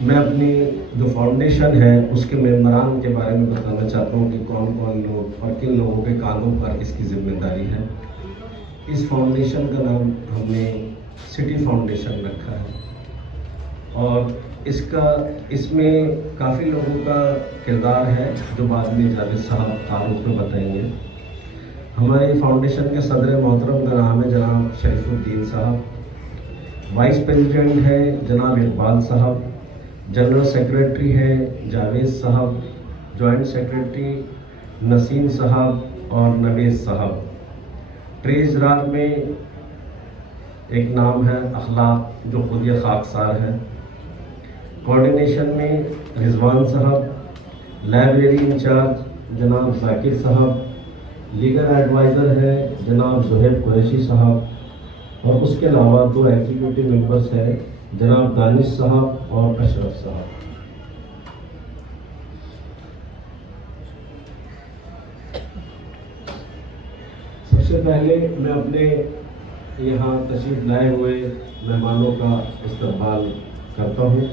میں اپنی جو فاؤنڈیشن ہے اس کے ممبران کے بارے میں بتانا چاہتا ہوں کہ کون کون لوگ اور کن لوگوں کے کاندھوں پر اس کی ذمہ داری ہے۔ اس فاؤنڈیشن کا نام ہم نے سٹی فاؤنڈیشن رکھا ہے، اور اس میں کافی لوگوں کا کردار ہے جو بعد میں جاوید صاحب تعارف میں بتائیں گے۔ ہماری فاؤنڈیشن کے صدر محترم کا نام ہے جناب شریف الدین صاحب، وائس پریزیڈنٹ ہے جناب اقبال صاحب، جنرل سیکریٹری ہے جاوید صاحب، جوائنٹ سیکریٹری نسیم صاحب اور نویز صاحب، ٹریزرر میں ایک نام ہے اخلاق جو خود یہ خاکسار ہے، کوارڈینیشن میں رضوان صاحب، لائبریری انچارج جناب ذاکر صاحب، لیگل ایڈوائزر ہے جناب زہیب قریشی صاحب، اور اس کے علاوہ 2 ایگزیکٹو ممبرس ہیں جناب دانش صاحب اور اشرف صاحب۔ سب سے پہلے میں اپنے یہاں تشریف لائے ہوئے مہمانوں کا استقبال کرتا ہوں،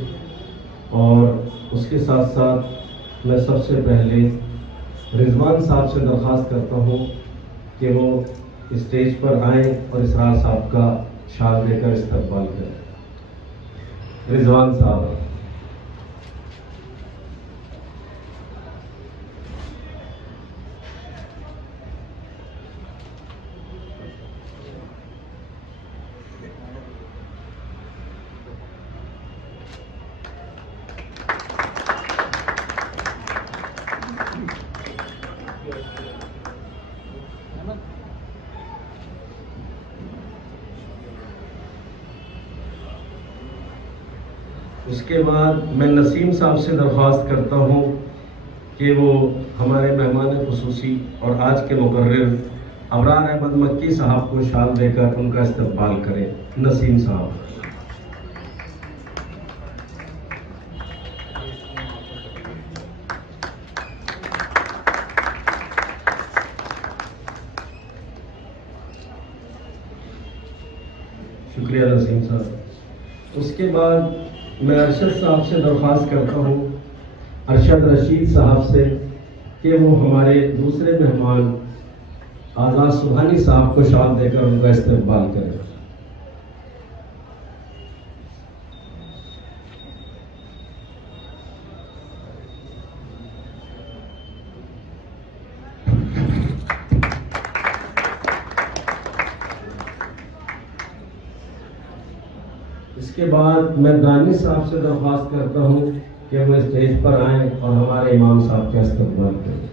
اور اس کے ساتھ ساتھ میں سب سے پہلے رضوان صاحب سے درخواست کرتا ہوں کہ وہ اسٹیج پر آئیں اور اسرار صاحب کا شال دے کر استقبال کریں۔ رضوان صاحب۔ اس کے بعد میں نسیم صاحب سے درخواست کرتا ہوں کہ وہ ہمارے مہمان خصوصی اور آج کے مقرر ابرار احمد مکی صاحب کو شال دے کر ان کا استقبال کریں۔ نسیم صاحب۔ شکریہ نسیم صاحب۔ اس کے بعد میں ارشد صاحب سے درخواست کرتا ہوں، ارشد رشید صاحب سے، کہ وہ ہمارے دوسرے مہمان آزاد سبحانی صاحب کو شال دے کر ان کا استقبال کریں۔ اس کے بعد میں دانش صاحب سے درخواست کرتا ہوں کہ وہ اسٹیج پر آئیں اور ہمارے امام صاحب کا استقبال کریں۔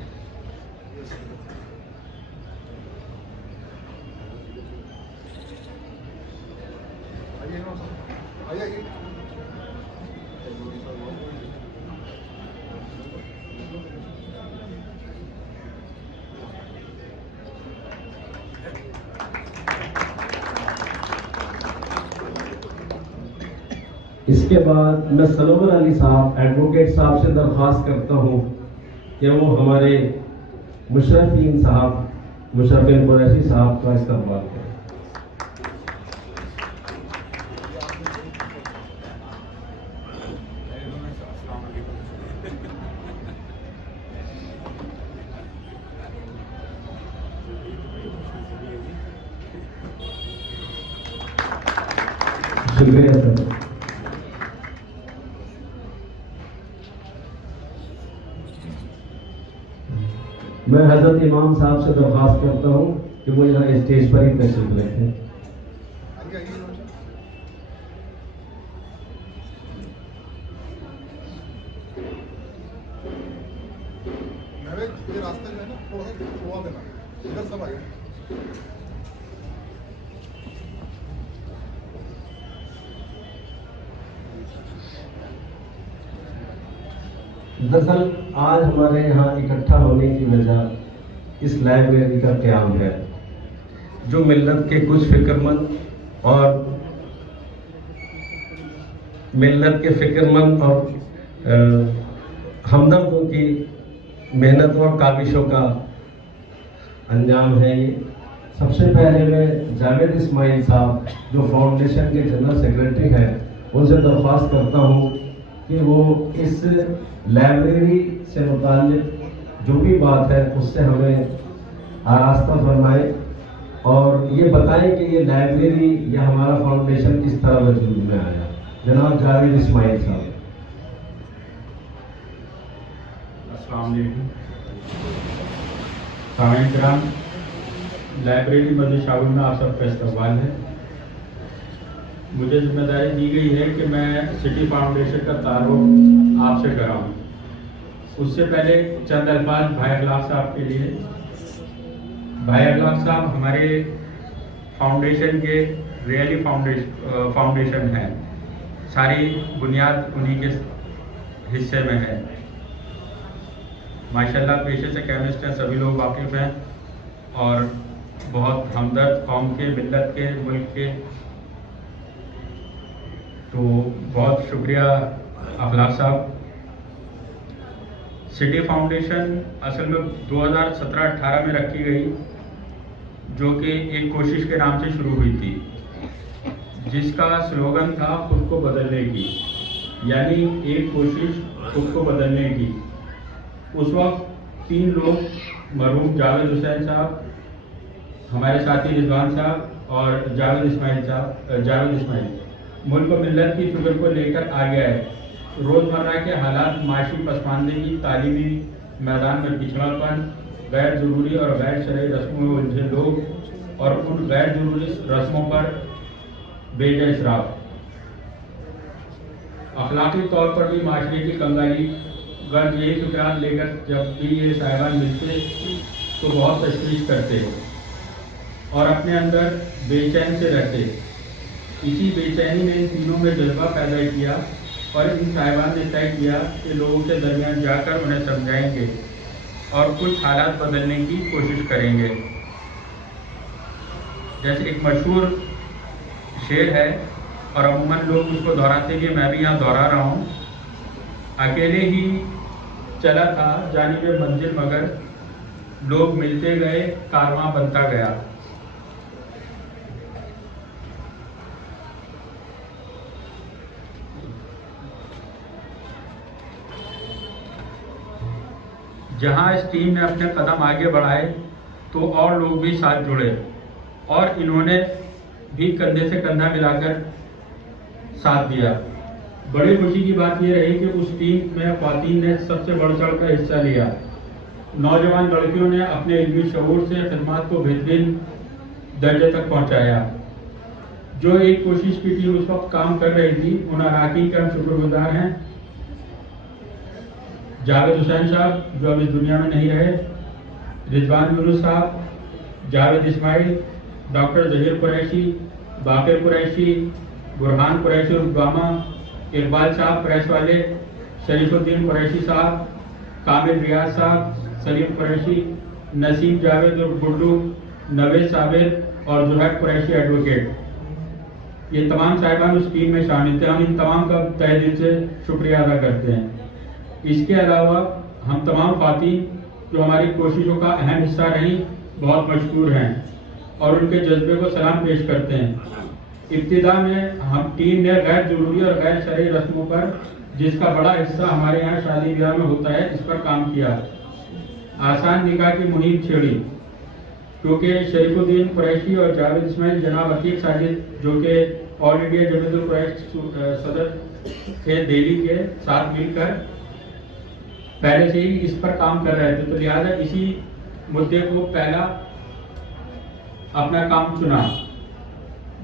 اس کے بعد میں سلور علی صاحب ایڈوکیٹ صاحب سے درخواست کرتا ہوں کہ وہ ہمارے مشرفین صاحب مشرفین قریشی صاحب کا استقبال کریں۔ شکریہ سر۔ میں حضرت امام صاحب سے درخواست کرتا ہوں کہ وہ یہاں اسٹیج پر ہی تشریف رکھیں۔ دراصل آج ہمارے یہاں اکٹھا ہونے کی وجہ اس لائبریری کا قیام ہے، جو ملت کے کچھ فکر مند اور ہمدردوں کی محنت اور کاوشوں کا انجام ہے۔ یہ سب سے پہلے میں جاوید اسماعیل صاحب جو فاؤنڈیشن کے جنرل سیکریٹری ہیں ان سے درخواست کرتا ہوں کہ وہ اس لائبریری سے متعلق جو بھی بات ہے اس سے ہمیں آراستہ فرمائے اور یہ بتائیں کہ یہ لائبریری یا ہمارا فاؤنڈیشن کس طرح وجود میں آیا. جناب جاوید اسماعیل صاحب. السلام علیکم. سامعین کرام، لائبریری مسجد شاگل میں آپ سب کا استقبال ہے. مجھے ذمہ داری دی گئی ہے کہ میں سٹی فاؤنڈیشن کا تعارف آپ سے کراؤں. اس سے پہلے چند الفاظ بھائی اخلاق صاحب کے لیے. بھائی اخلاق صاحب ہمارے فاؤنڈیشن کے ریئلی فاؤنڈیشن ہیں. ساری بنیاد انہی کے حصے میں ہے. ماشاءاللہ پیشے سے کیمسٹ ہیں، سبھی لوگ واقف ہیں اور بہت ہمدرد قوم کے، ملت کے، ملک کے. تو بہت شکریہ اخلاق صاحب. سٹی فاؤنڈیشن اصل میں 2017-18 میں رکھی گئی، جو کہ ایک کوشش کے نام سے شروع ہوئی تھی، جس کا سلوگن تھا خود کو بدلنے کی، یعنی ایک کوشش خود کو بدلنے کی. اس وقت 3 لوگ، مرحوم جاوید حسین صاحب، ہمارے ساتھی رضوان صاحب اور جاوید اسماعیل ملک و ملت کی فکر کو لے کر آگے آئے. روزمرہ کے حالات، معاشی پسماندگی، تعلیمی میدان میں پچھڑا پن، غیر ضروری اور غیر شرعی رسموں میں الجھے لوگ اور ان غیر ضروری رسموں پر بے جا اسراف، اخلاقی طور پر بھی معاشرے کی کنگالی. غرض یہی فکرات لے کر جب بھی یہ صاحبان ملتے تو بہت تشویش کرتے اور اپنے اندر بے چین سے رہتے. اسی بے چینی نے ان تینوں میں جذبہ پیدا کیا اور ان صاحبان نے طے کیا کہ لوگوں کے درمیان جا کر انہیں سمجھائیں گے اور کچھ حالات بدلنے کی کوشش کریں گے. جیسے ایک مشہور شعر ہے اور عموماً لوگ اس کو دہراتے ہوئے میں بھی یہاں دہرا رہا ہوں. اکیلے ہی چلا تھا جانب منزل مگر لوگ ملتے گئے کارواں بنتا گیا. جہاں اس ٹیم نے اپنے قدم آگے بڑھائے تو اور لوگ بھی ساتھ جڑے اور انہوں نے بھی کندھے سے کندھا ملا کر ساتھ دیا. بڑی خوشی کی بات یہ رہی کہ اس ٹیم میں خواتین نے سب سے بڑھ چڑھ کر حصہ لیا. نوجوان لڑکیوں نے اپنے علمی شعور سے خدمات کو بہترین درجے تک پہنچایا. جو ایک کوشش کی ٹیم اس وقت کام کر رہی تھی، ان اراکین کے ہم شکر گزار ہیں. جاوید حسین صاحب جو اب اس دنیا میں نہیں رہے، رضوان یونس صاحب، جاوید اسماعیل، ڈاکٹر ظہیر قریشی، باقر قریشی، برہان قریشی ربامہ، اقبال صاحب پریس والے، شریف الدین قریشی صاحب، کامل ریاض صاحب، سلیم قریشی، نسیم جاوید اور گڈو، نوید صابر اور زہیر قریشی ایڈوکیٹ. یہ تمام صاحبان اس ٹیم میں شامل تھے. ہم ان تمام کا تہ دل سے شکریہ ادا کرتے ہیں. اس کے علاوہ ہم تمام خواتین جو ہماری کوششوں کا اہم حصہ رہیں بہت مشکور ہیں اور ان کے جذبے کو سلام پیش کرتے ہیں. ابتدا میں ہم ٹیم نے غیر ضروری اور غیر شرعی رسموں پر، جس کا بڑا حصہ ہمارے یہاں شادی بیاہ میں ہوتا ہے، اس پر کام کیا. آسان نکاح کی مہم چھیڑی کیونکہ شریف الدین قریشی اور جاوید اسماعیل جناب عتیق ساجد جو کہ آل انڈیا جمیعت القریش صدر تھے دہلی کے، ساتھ مل کر پہلے سے ہی اس پر کام کر رہے تھے. تو لہٰذا اسی مدعے کو پہلا اپنا کام چنا.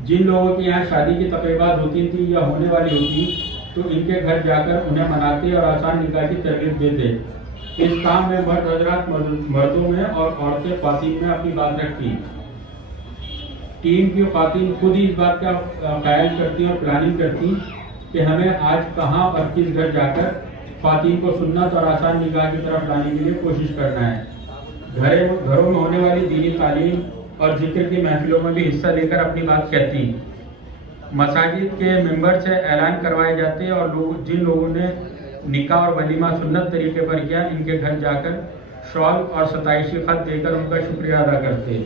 جن لوگوں کے یہاں شادی کی تقریبات ہوتی تھی یا ہونے والی ہوتی تو ان کے گھر جا کر انہیں مناتے اور آسان نکاح کی ترغیب دیتے. اس کام میں مرد حضرات مردوں میں اور عورتیں خواتین میں اپنی بات رکھتی. ٹیم کی خواتین خود ہی اس بات کا خیال کرتی اور پلاننگ کرتی کہ ہمیں آج کہاں اور کس گھر جا کر خواتین کو سنت اور آسان نکاح کی طرف لانے کے لیے کوشش کرنا ہے. گھروں میں ہونے والی دینی تعلیم اور ذکر کی محفلوں میں بھی حصہ لے کر اپنی بات کہتی. مساجد کے ممبر سے اعلان کروائے جاتے اور جن لوگوں نے نکاح اور ولیمہ سنت طریقے پر کیا، ان کے گھر جا کر شال اور ستائشی خط دے کر ان کا شکریہ ادا کرتے.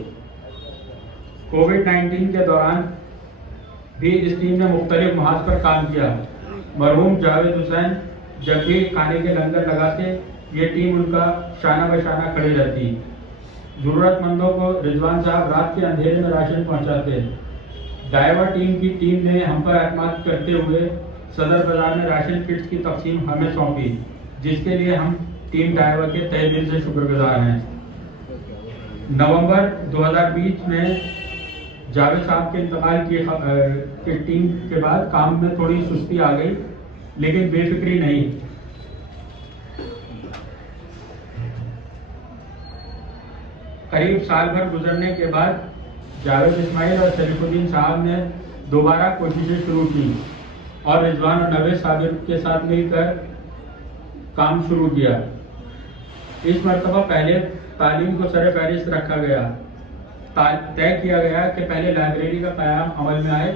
کووڈ-19 کے دوران بھی اس ٹیم نے مختلف محاذ پر کام کیا. مرحوم جاوید حسین जब भी खाने के लंगर लगाते ये टीम उनका शाना बशाना खड़े रहती। ज़रूरतमंदों को रिजवान साहब रात के अंधेरे में राशन पहुंचाते। डायवा टीम की टीम ने हम पर एतमाद करते हुए सदर बाजार में राशन किट्स की तकसीम हमें सौंपी, जिसके लिए हम टीम डायवा के तहे दिल से शुक्रगुजार हैं। नवंबर 2020 में जावेद साहब के इंतकाल की टीम के बाद काम में थोड़ी सुस्ती आ गई, लेकिन बेफिक्री नहीं। करीब साल भर गुजरने के बाद जावेद इस्माइल और शरीफुद्दीन साहब ने दोबारा कोशिशें शुरू की और रिजवान और नवेद साबिर के साथ मिलकर काम शुरू किया। इस मरतबा पहले तालीम को सर फहरिस्त रखा गया। तय किया गया कि पहले लाइब्रेरी का क़याम अमल में आए।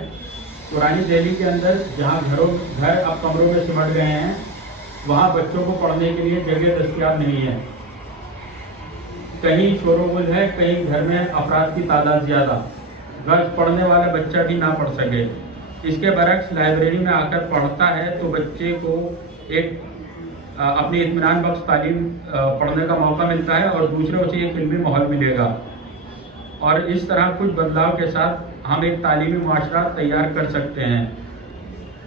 पुरानी दिल्ली के अंदर जहां घर अब कमरों में सिमट गए हैं, वहां बच्चों को पढ़ने के लिए जगह दस्तयाब नहीं है। कहीं शोरोगुल है, कहीं घर में अफराद की तादाद ज़्यादा, गर्ज पढ़ने वाला बच्चा भी ना पढ़ सके। इसके बरक्स लाइब्रेरी में आकर पढ़ता है तो बच्चे को एक अपनी इत्मीनान बख्श तालीम पढ़ने का मौका मिलता है और दूसरे उसे एक इल्मी माहौल मिलेगा। और इस तरह कुछ बदलाव के साथ हम एक तालीमी माशरा तैयार कर सकते हैं।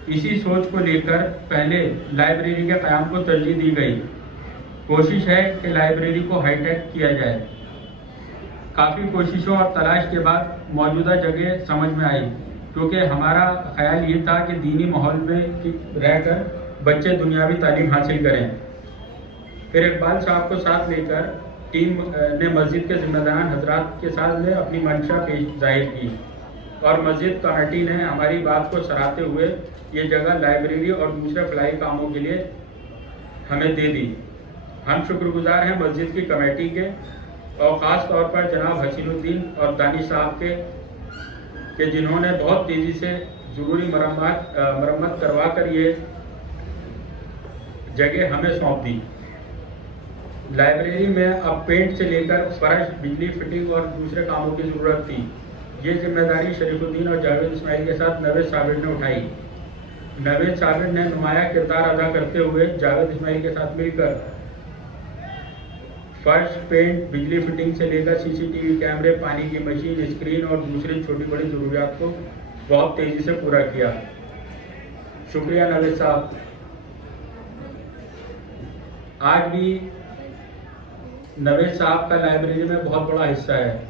इसी सोच को लेकर पहले लाइब्रेरी के क़याम को तरजीह दी गई। कोशिश है कि लाइब्रेरी को हाईटेक किया जाए। काफ़ी कोशिशों और तलाश के बाद मौजूदा जगह समझ में आई, क्योंकि हमारा ख्याल ये था कि दीनी माहौल में रहकर बच्चे दुनियावी तालीम हासिल करें। फिर इकबाल साहब को साथ लेकर टीम ने मस्जिद के जिम्मेदारान हजरात के साथ में अपनी मंशा पेश जाहिर की और मस्जिद कमेटी ने हमारी बात को सराहते हुए ये जगह लाइब्रेरी और दूसरे फलाही कामों के लिए हमें दे दी। हम शुक्रगुजार हैं मस्जिद की कमेटी के और ख़ास तौर पर जनाब हसीनुद्दीन और दानिश साहब के जिन्होंने बहुत तेज़ी से ज़रूरी मरम्मत करवा कर ये जगह हमें सौंप दी। लाइब्रेरी में अब पेंट से लेकर फर्श, बिजली फिटिंग और दूसरे कामों की ज़रूरत थी। ये जिम्मेदारी शरीफुद्दीन और जावेद इस्माइल के साथ नवेद साबिर ने उठाई। नवेद साबिर ने नुमाया किरदार अदा करते हुए जावेद इस्माइल के साथ मिलकर फर्श, पेंट, बिजली फिटिंग से लेकर CCTV कैमरे, पानी की मशीन, स्क्रीन और दूसरी छोटी बड़ी ज़रूरियात को बहुत तेज़ी से पूरा किया। शुक्रिया नवेद साहब। आज भी नवेद साहब का लाइब्रेरी में बहुत बड़ा हिस्सा है।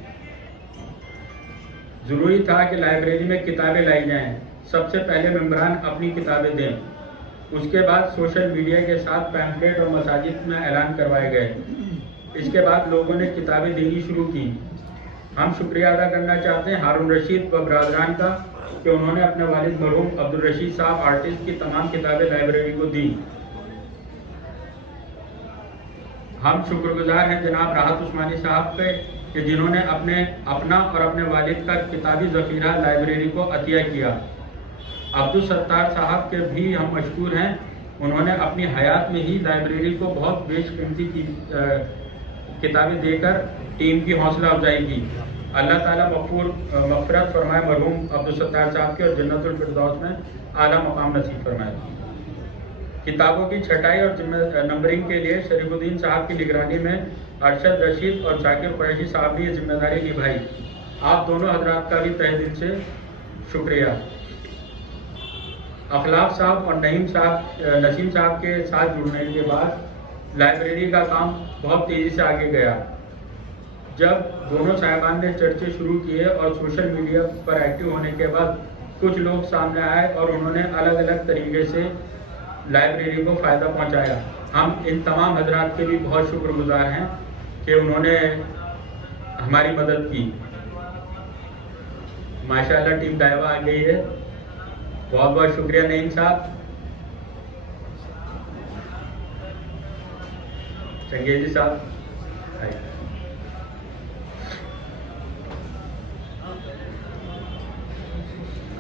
ज़रूरी था कि लाइब्रेरी में किताबें लाई जाएं। सबसे पहले मेंबरान अपनी किताबें दें, उसके बाद सोशल मीडिया के साथ पैम्फलेट और मसाजिद में ऐलान करवाए गए। इसके बाद लोगों ने किताबें देनी शुरू की। हम शुक्रिया अदा करना चाहते हैं हारून रशीद व बरादरान का कि उन्होंने अपने वालिद मरहूम अब्दुल रशीद साहब आर्टिस्ट की तमाम किताबें लाइब्रेरी को दी। हम शुक्रगुजार हैं जनाब राहत उस्मानी साहब के कि जिन्होंने अपना और अपने वालिद का किताबी ज़ख़ीरा लाइब्रेरी को अतिया किया। अब्दुल सत्तार साहब के भी हम मशकूर हैं। उन्होंने अपनी हयात में ही लाइब्रेरी को बहुत बेशकीमती किताबें देकर टीम की हौसला अफजाई की। अल्लाह ताला मग़फ़िरत फरमाए मरहूम अब्दुल सत्तार साहब के और जन्नतुल फिरदौस में आला मकाम नसीब फरमाए। किताबों की छटाई और नंबरिंग के लिए शरीफुद्दीन साहब की निगरानी में अरशद रशीद और जाकिर कुरैशी साहब ने ये जिम्मेदारी निभाई। आप दोनों हजरात का भी तहे दिल से शुक्रिया। अखलाक साहब और नसीम साहब के साथ जुड़ने के बाद लाइब्रेरी का काम बहुत तेज़ी से आगे गया। जब दोनों साहिबान ने चर्चे शुरू किए और सोशल मीडिया पर एक्टिव होने के बाद कुछ लोग सामने आए और उन्होंने अलग अलग तरीके से लाइब्रेरी को फ़ायदा पहुंचाया। हम इन तमाम हजरात के भी बहुत शुक्रगुजार हैं कि उन्होंने हमारी मदद की। माशाअल्लाह टीम डायवा आ गई है। बहुत बहुत शुक्रिया नईम साहब। चंगेजी साहब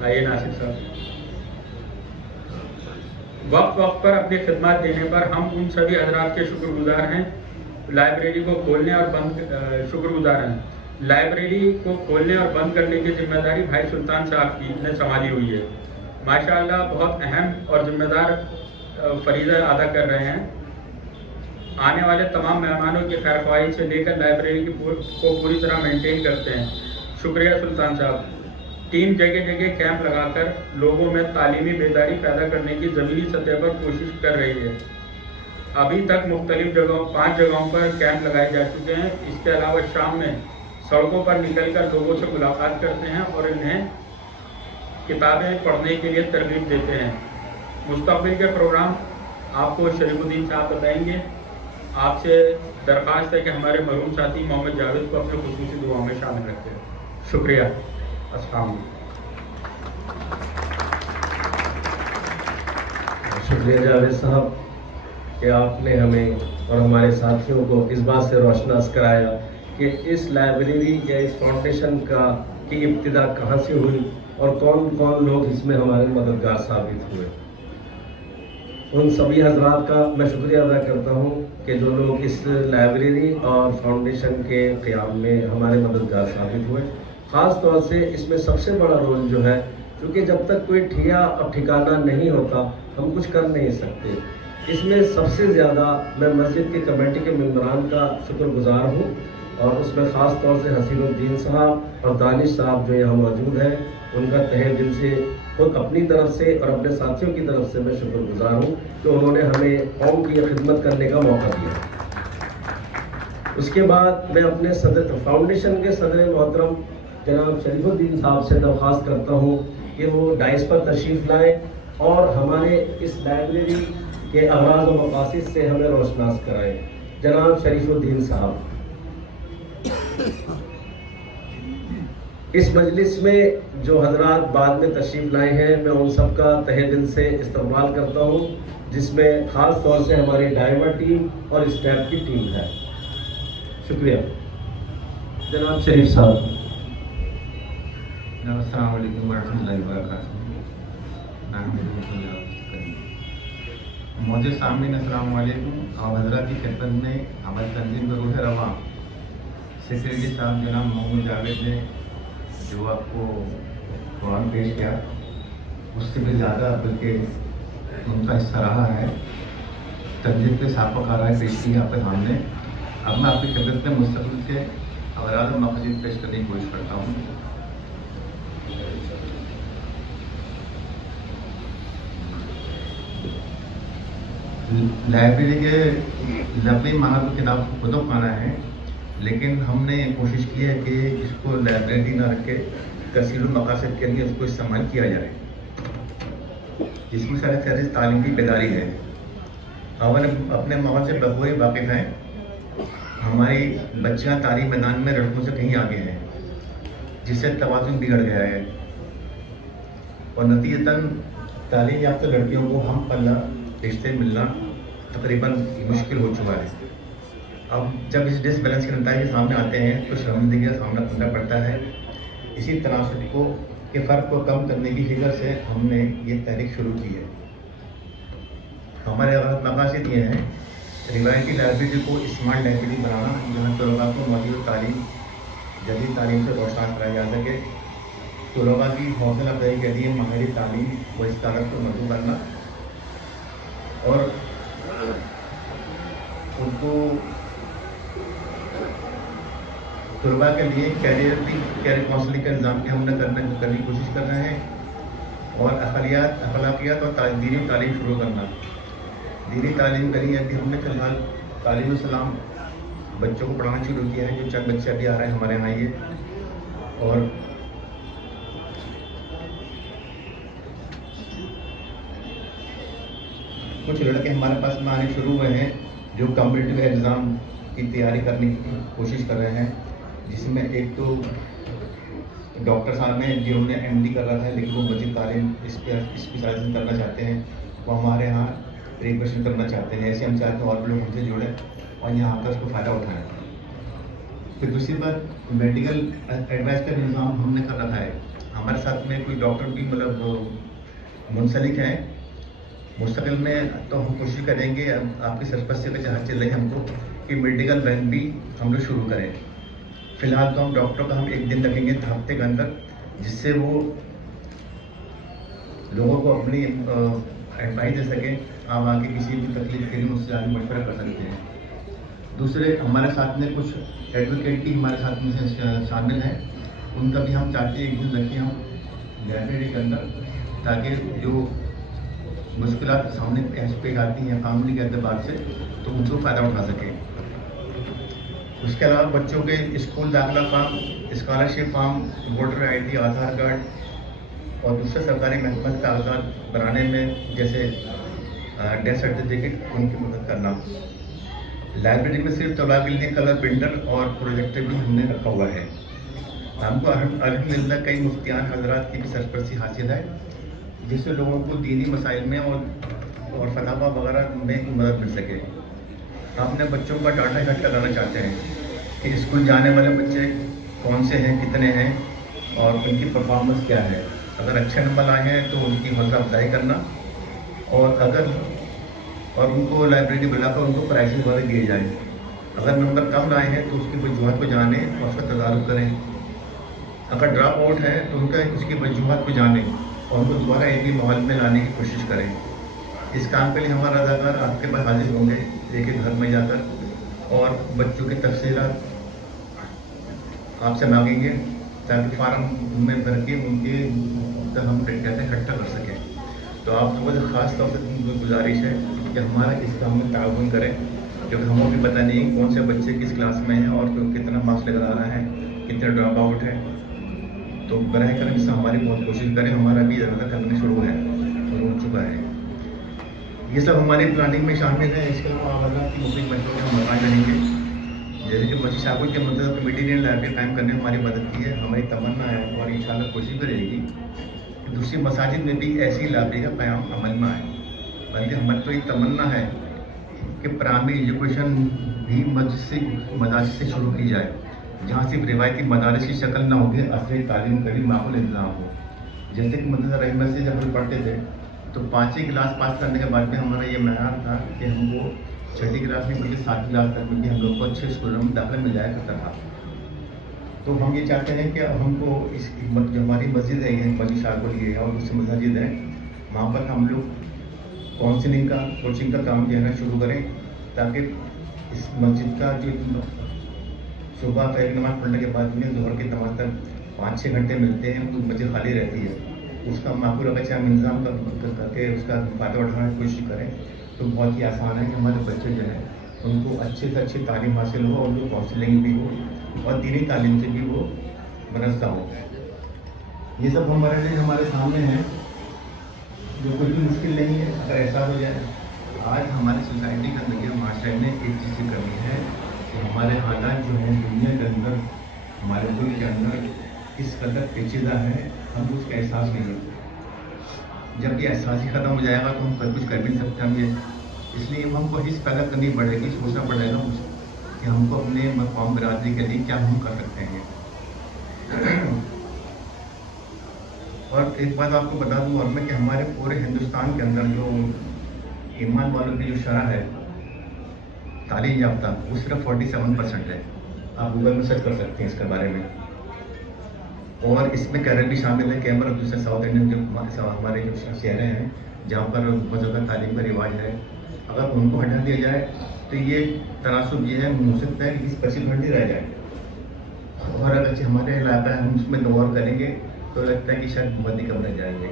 आइए। नासिर साहब वक्त पर अपनी खिदमत देने पर हम उन सभी हजरात के शुक्रगुजार हैं। लाइब्रेरी को खोलने और लाइब्रेरी को खोलने और बंद करने की जिम्मेदारी भाई सुल्तान साहब की ने संभाली हुई है। माशाअल्लाह बहुत अहम और जिम्मेदार फरीज़ा अदा कर रहे हैं। आने वाले तमाम मेहमानों की खैरख्वाही से लेकर लाइब्रेरी को पूरी तरह मेंटेन करते हैं। शुक्रिया सुल्तान साहब। टीम जगह जगह कैंप लगाकर लोगों में तालीमी बेदारी पैदा करने की ज़मीनी सतह पर कोशिश कर रही है। अभी तक मुख्तलिफ जगहों 5 जगहों पर कैंप लगाए जा चुके हैं। इसके अलावा शाम में सड़कों पर निकलकर लोगों से मुलाकात करते हैं और इन्हें किताबें पढ़ने के लिए तरगीब देते हैं। मुस्तक़बिल के प्रोग्राम आपको शरीफुद्दीन साहब बताएंगे। आपसे दरख्वास्त है कि हमारे मरहूम साथी मोहम्मद जावेद को अपने खुसूसी दुआओं में शामिल रखें। शुक्रिया। अस्सलाम वालेकुम। शुक्रिया जावेद साहब कि आपने हमें और हमारे साथियों को इस बात से रोशनास कराया कि इस लाइब्रेरी या इस फाउंडेशन की इब्तिदा कहाँ से हुई और कौन कौन लोग इसमें हमारे मददगार साबित हुए। उन सभी हजरात का मैं शुक्रिया अदा करता हूँ कि जो लोग इस लाइब्रेरी और फाउंडेशन के क़याम में हमारे मददगार साबित हुए। ख़ास तौर से इसमें सबसे बड़ा रोल जो है, क्योंकि जब तक कोई ठिया और ठिकाना नहीं होता हम कुछ कर नहीं सकते। इसमें सबसे ज़्यादा मैं मस्जिद के कमेटी के मेंबरान का शुक्रगुजार हूँ और उसमें ख़ास तौर से हसीनुद्दीन साहब और दानिश साहब जो यहाँ मौजूद हैं, उनका तहे दिल से खुद अपनी तरफ से और अपने साथियों की तरफ से मैं शुक्रगुजार हूँ कि उन्होंने हमें कौम की खिदमत करने का मौका दिया। उसके बाद मैं अपने सदर फाउंडेशन के सदर मोहतरम जनाब शरीफुद्दीन साहब से दरख्वास्त करता हूँ कि वो डाइस पर तशरीफ़ लाएँ और हमारे इस लाइब्रेरी के अगराज़ और मक़ासिद से हमें रोशनास कराएँ। जनाब शरीफुद्दीन साहब, इस मजलिस में जो हजरात बाद में तशरीफ़ लाए हैं, मैं उन सब का तहे दिल से इस्तकबाल करता हूँ, जिसमें ख़ास तौर से हमारी ड्राइवर टीम और स्टाफ की टीम है। शुक्रिया। जनाब शरीफ साहब। अस्सलाम वालेकुम वरहमतुल्लाहि वबरकातुहू। मौजूद सामईन अस्सलाम वालेकुम। और हज़रात की खिदमत में हमारी तंजीम का रूह रवां सेक्रेटरी साहब जनाब मोहम्मद जावेद ने जो आपको कुरान पेश किया, उससे भी ज़्यादा बल्कि उनका हिस्सा रहा है। तंजीम के साफ़ क़रार पेश की आपके सामने। अब मैं आपकी खिदमत में मुस्तक़बिल के अगराज़ और मक़ासिद पेश करने की कोशिश करता हूँ। लाइब्रेरी के लंबे माह की किताब को कुतुब खाना है, लेकिन हमने कोशिश की है कि इसको लाइब्रेरी न रख के कसीरुल मक़ासिद के लिए इसको इस्तेमाल किया जाए, जिसमें सारे फहरिस्त तालीम की बेदारी है। अवल अपने माहौल से बखूबी वाकिफ़ हैं। हमारी बच्चियाँ तालीम मैदान में लड़कों से कहीं आगे हैं, जिससे तवाज़ुन बिगड़ गया है और नतीजतन तालीम याफ्ता लड़कियों को हम पल्ला रिश्ते मिलना तकरीबन मुश्किल हो चुका है। अब जब इस डिसबैलेंस के नतीजे सामने आते हैं तो शर्मिंदगी का सामना करना पड़ता है। इसी तनासब को के फ़र्क को कम करने की फिक्र से हमने ये तहरीक शुरू की है। हमारे मक़ासिद ये हैं, रिवायती लाइब्रेरी को स्मार्ट लाइब्रेरी बनाना, जहाँ तलबा को मौजूद तालीम जदीद तालीम से रोशनास कराया जा सके। तलबा की हौसला अफजाई के लिए माहिर तालीम व इस्तारत को मजबूत करना और उनको तलबा के लिए कैरियर काउंसलिंग का इंतजाम भी हमने करने की कोशिश कर रहे हैं और अखलाकियात और दीनी तालीम शुरू करना। दीनी तालीम करी अभी हमने फिलहाल तालीम सलाम बच्चों को पढ़ाना शुरू किया है, जो चंद बच्चे अभी आ रहे हैं हमारे यहाँ ये। और कुछ लड़के हमारे पास में आने शुरू हुए हैं जो कॉम्पिटिटिव एग्ज़ाम की तैयारी करने की कोशिश कर रहे हैं, जिसमें एक तो डॉक्टर साहब हैं जिन्होंने MD कर रहा था, लेकिन वो मज़ीद तालीम स्पेशलाइजेशन करना चाहते हैं, वो हमारे यहाँ प्रिपरेशन करना चाहते हैं। ऐसे हम चाहते हैं और भी लोग हमसे जुड़ें और यहाँ आकर उसको फ़ायदा उठाएँ। फिर दूसरी बात, मेडिकल एडवाइस का निज़ाम हमने कर रखा है। हमारे साथ में कोई डॉक्टर भी मुंसलिक हैं। मुस्तकिल में तो हम कोशिश करेंगे, आपकी सरपरस्ती में जहाँ चल रही है हमको, कि मेडिकल वैन भी हम लोग शुरू करें। फ़िलहाल तो हम डॉक्टरों का हम एक दिन रखेंगे हफ्ते के अंदर, जिससे वो लोगों को अपनी एडवाइस दे सकें आप आके किसी भी तकलीफ के लिए मुझसे आगे मशवरा कर सकते हैं। दूसरे हमारे साथ में कुछ एडवोकेट भी हमारे साथ में से शामिल हैं, उनका भी हम चाहते हैं एक दिन रखें हम लाइब्रेरी के अंदर, ताकि जो मुश्किलात सामने पेश आती हैं कानूनी के एतबार से तो उनको फ़ायदा उठा सकें। उसके अलावा बच्चों के स्कूल दाखिला form, scholarship form, voter ID, आधार कार्ड और दूसरे सरकारी महकमे के कागजात बनाने में जैसे डेथ सर्टिफिकेट उनकी मदद करना। लाइब्रेरी में सिर्फ तलबा के लिए कलर प्रिंटर और प्रोजेक्टर भी हमने रखा हुआ है। हमको अल्हम्दुलिल्लाह कई मुफ्तियान हजरात की भी सरपरस्ती हासिल है, जिससे लोगों को दीनी मसाइल में और फतवा वगैरह में मदद मिल सके। हम अपने बच्चों का डाटा इकट्ठा करना चाहते हैं कि स्कूल जाने वाले बच्चे कौन से हैं, कितने हैं और उनकी परफॉर्मेंस क्या है। अगर अच्छे नंबर आए हैं तो उनकी हौसला अफजाई करना और उनको लाइब्रेरी बुलाकर उनको प्राइजेस वगैरह दिए जाएँ। अगर नंबर कम लाए हैं तो उसकी वजूहत को जानें और उसका तदारुक करें। अगर ड्रॉप आउट है तो उसकी वजूहत को जानें और उनको दोबारा एक ही माहौल में लाने की कोशिश करें। इस काम के लिए हमारे अदाकार आपके पास हाजिर होंगे एक एक घर में जाकर और बच्चों की तफसीलात आपसे मांगेंगे ताकि फार्म में भर के उनके तक हम डेटा इकट्ठा कर सकें। तो आप लोगों से ख़ास तौर से गुजारिश है कि हमारा इस काम में ताउन करें, क्योंकि हमें भी पता नहीं कौन से बच्चे किस क्लास में हैं और कितना मार्क्स लेकर आ रहा है, कितने ड्रॉप आउट है। तो बराह करम इससे हमारी बहुत कोशिश करें। हमारा भी ज़्यादा करना शुरू है और हो चुका है। ये सब हमारी प्लानिंग में शामिल है। इसके अलावा आवाज़ की मुख्य बच्चों के मकान रहेंगे, जैसे कि मस्जिद शाकुल के मतलब कमेटी ने लाइब्रेरी कायम करने में हमारी मदद की है। हमारी तमन्ना है और इंशाल्लाह कोशिश भी रहेगी कि दूसरी मसाजिद में भी ऐसी लाइब्रेरी का क़याम अमल में आए। बल्कि हमारी तो ये तमन्ना है कि प्राइमरी एजुकेशन भी मदारिस से शुरू की जाए, जहाँ सिर्फ रिवायती मदारिस की शक्ल ना होगी, असली तालीम का भी माहौल इंतजाम हो। जैसे कि मदरसा रहमत से जब हम पढ़ते थे तो 5वीं क्लास पास करने के बाद में हमारा ये मैार था कि हमको 6ठी क्लास में बल्कि 7वीं क्लास तक में भी हम लोग को अच्छे स्कूलों में दाखिला मिल जाया करता था। तो हम ये चाहते हैं कि अब हमको इस जो हमारी मस्जिद है मस्जिद शाकुल है और दूसरी मस्जिद है, वहाँ पर हम लोग काउंसलिंग का कोचिंग का काम जो है ना शुरू करें, ताकि इस मस्जिद का जो सुबह का एक नमाज़ पढ़ने के बाद में ज़ोहर की नमाज़ तक 5-6 घंटे मिलते हैं, तो मस्जिद खाली रहती है। उसका माकूल अगर हम इंतज़ाम करके उसका फ़ायदा उठाने की कोशिश करें तो बहुत ही आसान है कि हमारे बच्चे जो है उनको अच्छे से अच्छी तालीम हासिल हो और उनको काउंसलिंग भी हो और दीनी तालीम से भी वो मनस्ता हो। ये सब हमारे लिए हमारे सामने है, जो कुछ भी मुश्किल नहीं है। अगर ऐसा हो जाए, आज हमारी सोसाइटी के अंदर या माशरे ने एक चीज़ करनी है कि हमारे हालात जो हैं दुनिया के अंदर, हमारे मुल्क के अंदर किस कदर पेचीदा है, हम उसका एहसास नहीं है। जब ये एहसास ही ख़त्म हो जाएगा तो हम कुछ कर भी नहीं सकते हम ये। इसलिए हमको हिस्स पैदा करनी पड़ेगी, सोचना पड़ेगा कि हमको अपने मक़ाम बिरादरी के लिए क्या हम कर सकते हैं। और एक बात आपको बता दूँ और मैं कि हमारे पूरे हिंदुस्तान के अंदर जो ईमान वालों की जो शरह है तालीम याफ्ता, वो सिर्फ 47% है। आप गूगल में सर्च कर सकते हैं इसके बारे में। और इसमें केरल भी शामिल है, कैमर और दूसरे साउथ इंडियन जो हमारे जो शहर हैं जहाँ पर बहुत ज़्यादा तालीम का रिवाज है, अगर उनको हटा दिया जाए तो ये तनासुब ये है हो सकता है कि 20-25% ही रह जाए। और अगर हमारे इलाका हम उसमें गौर करेंगे तो लगता है कि शायद बहुत ही कम रह जाएंगे।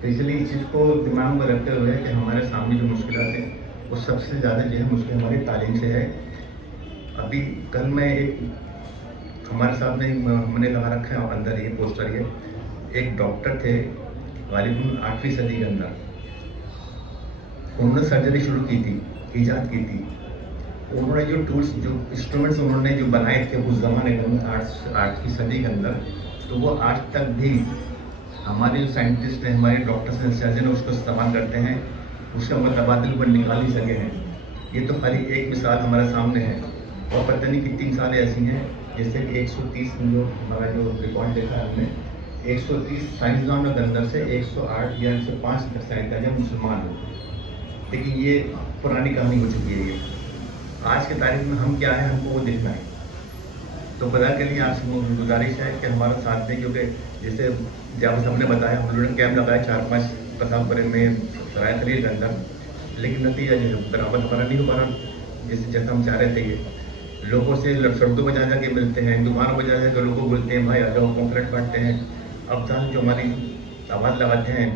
तो इसलिए इस चीज़ को दिमाग में रखते हुए कि हमारे सामने जो मुश्किलात हैं वो सबसे ज़्यादा जो है मुश्किल हमारी तालीम से है। अभी कल मैं हमारे सामने हमने लगा रखा है अंदर ये पोस्टर, ये एक डॉक्टर थे गालिबन 8वीं सदी के अंदर, उन्होंने सर्जरी शुरू की थी, ईजाद की थी। उन्होंने जो टूल्स जो इंस्ट्रूमेंट्स उन्होंने जो बनाए थे उस ज़माने में 8वीं सदी के अंदर, तो वो आज तक भी हमारे जो साइंटिस्ट हैं, हमारे डॉक्टर्स हैं, सर्जन हैं, उसको इस्तेमाल करते हैं। उसका मुतबादिल पर निकाल ही सके हैं। ये तो खाली एक मिसाल हमारे सामने है और पता नहीं कितनी मिसालें ऐसी हैं, जैसे कि 130 जो हमारा जो रिकॉर्ड देखा है हमने, 130 साइंसदानों के अंदर से 108 या 105 साइंसदान मुसलमान हो। लेकिन ये पुरानी कहानी हो चुकी है। ये आज की तारीख में हम क्या है हमको वो देखना है। तो खुदा के लिए आपसे गुजारिश है कि हमारा साथ दें, क्योंकि जैसे जब हमने बताया हम लोगों ने कैंप लगाया 4-5 प्रतापगढ़ में सराय खलील के अंदर, लेकिन नतीजा जो है बराबर हमारा नहीं हो पा रहा, जैसे हम चाह रहे थे। ये लोगों से सड़कों पर जा के मिलते हैं, दुकानों पर जा के लोगों को बोलते हैं भाई आ जाओ, पॉम्पलेट बांटते हैं। अब तक जो हमारी आवाज़ लगाते हैं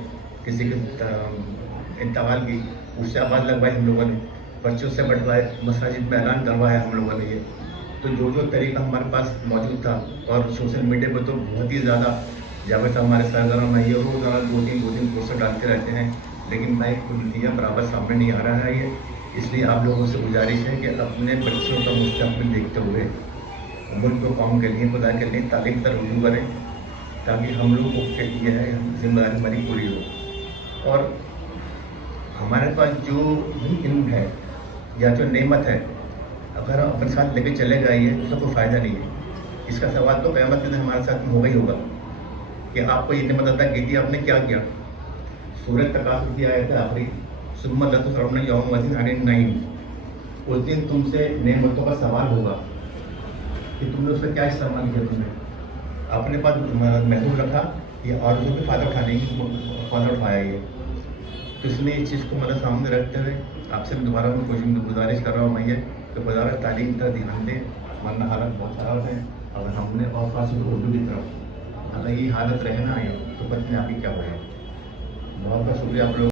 किसी के इंतकाल की, उससे आवाज़ लगवाई हम लोगों ने, बच्चों से बंटवाए, मसाजिद में ऐलान करवाया हम लोगों ने। ये तो जो तरीका हमारे पास मौजूद था, और सोशल मीडिया पर तो बहुत ही ज़्यादा जावेद साहब हमारे सरगर्म है, ये रोज़ाना दो तीन पोस्टर डालते रहते हैं, लेकिन भाई कोई नतीजा बराबर सामने नहीं आ रहा है। ये इसलिए आप लोगों से गुजारिश है कि अपने बच्चों का मुस्तकबिल देखते हुए मुल्क को कौम के लिए, खुदा के लिए तालीम पर रुजू करें, ताकि हम लोग को ये है जिम्मेदारी हमारी पूरी हो। और हमारे पास जो भी इल्म है या जो नेमत है, अगर हम अपने साथ लेके चले गए ये उसका कोई फ़ायदा नहीं है। इसका सवाल तो क़यामत के दिन हमारे साथ में होगा ही होगा कि आपको ये नेमत अता की थी, आपने क्या किया। सूरत तकासुर की आयत है आखिरी, सुम्मा लतुसअलुन्ना यौमइज़िन अनिन नईम। उस दिन तुमसे नेमतों का सवाल होगा कि तुमने उसका क्या इस्तेमाल किया, तुमने अपने पास महसूस रखा या और भी फ़ायदा उठाने की फ़ायदा उठाया। ये तो इसलिए इस चीज़ को मतलब सामने रखते हुए आपसे मैं दोबारा गुजारिश कर रहा हूँ भैया कि खुदा तालीम पर ध्यान दें, वरना हालत बहुत ख़राब है। अगर हमने और ख़ास उर्दू की तरफ अगर ये हालत रहे ना आए तो पता नहीं आगे क्या होगा। बहुत बहुत शुक्रिया आप लोग।